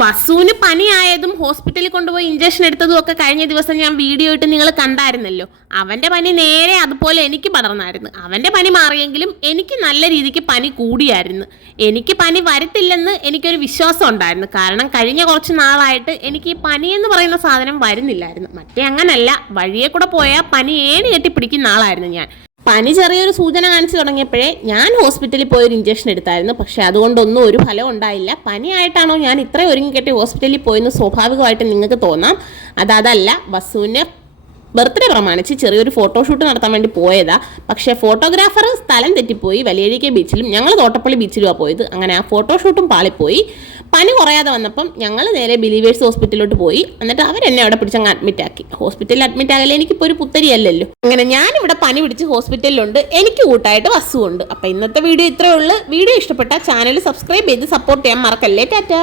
വസുവിന് പനിയായതും ഹോസ്പിറ്റലിൽ കൊണ്ടുപോയി ഇഞ്ചക്ഷൻ എടുത്തതും ഒക്കെ കഴിഞ്ഞ ദിവസം ഞാൻ വീഡിയോ ഇട്ട് നിങ്ങൾ കണ്ടായിരുന്നല്ലോ. അവൻ്റെ പനി നേരെ അതുപോലെ എനിക്ക് പടർന്നായിരുന്നു. അവൻ്റെ പനി മാറിയെങ്കിലും എനിക്ക് നല്ല രീതിക്ക് പനി കൂടിയായിരുന്നു. എനിക്ക് പനി വരത്തില്ലെന്ന് എനിക്കൊരു വിശ്വാസം ഉണ്ടായിരുന്നു. കാരണം കഴിഞ്ഞ കുറച്ച് നാളായിട്ട് എനിക്ക് ഈ പനി എന്ന് പറയുന്ന സാധനം വരുന്നില്ലായിരുന്നു. മറ്റേ അങ്ങനല്ല, വഴിയെ കൂടെ പോയാൽ പനി ഏണി കെട്ടി പിടിക്കുന്ന ആളായിരുന്നു ഞാൻ. പനി ചെറിയൊരു സൂചന കാണിച്ചു തുടങ്ങിയപ്പോഴേ ഞാൻ ഹോസ്പിറ്റലിൽ പോയൊരു ഇഞ്ചക്ഷൻ എടുത്തായിരുന്നു. പക്ഷെ അതുകൊണ്ടൊന്നും ഒരു ഫലം ഉണ്ടായില്ല. പനിയായിട്ടാണോ ഞാൻ ഇത്രയും ഒരുങ്ങിക്കെട്ടി ഹോസ്പിറ്റലിൽ പോയെന്ന് സ്വാഭാവികമായിട്ട് നിങ്ങൾക്ക് തോന്നാം. അതല്ല, വസുവിൻ്റെ ബർത്ത്ഡേ പ്രമാണിച്ച് ചെറിയൊരു ഫോട്ടോഷൂട്ട് നടത്താൻ വേണ്ടി പോയതാ. പക്ഷേ ഫോട്ടോഗ്രാഫർ സ്ഥലം തെറ്റിപ്പോയി. വലിയഴിക്കെ ബീച്ചിലും ഞങ്ങൾ തോട്ടപ്പള്ളി ബീച്ചിലുമാണ് പോയത്. അങ്ങനെ ആ ഫോട്ടോഷൂട്ടും പാളിപ്പോയി. പനി കുറയാതെ വന്നപ്പം ഞങ്ങൾ നേരെ ബിലീവേഴ്സ് ഹോസ്പിറ്റലിലോട്ട് പോയി. എന്നിട്ട് അവരെന്നെ അവിടെ പിടിച്ചങ്ങ് അഡ്മിറ്റാക്കി. ഹോസ്പിറ്റലിൽ അഡ്മിറ്റ് ആകല്ലേ, എനിക്കിപ്പോൾ ഒരു പുത്തരിയല്ലല്ലോ. അങ്ങനെ ഞാനിവിടെ പനി പിടിച്ച് ഹോസ്പിറ്റലിലുണ്ട്. എനിക്ക് കൂട്ടായിട്ട് വസുവുണ്ട്. അപ്പം ഇന്നത്തെ വീഡിയോ ഇത്രയേ ഉള്ളൂ. വീഡിയോ ഇഷ്ടപ്പെട്ടാൽ ചാനൽ സബ്സ്ക്രൈബ് ചെയ്ത് സപ്പോർട്ട് ചെയ്യാൻ മറക്കല്ലേ. ടാറ്റാ.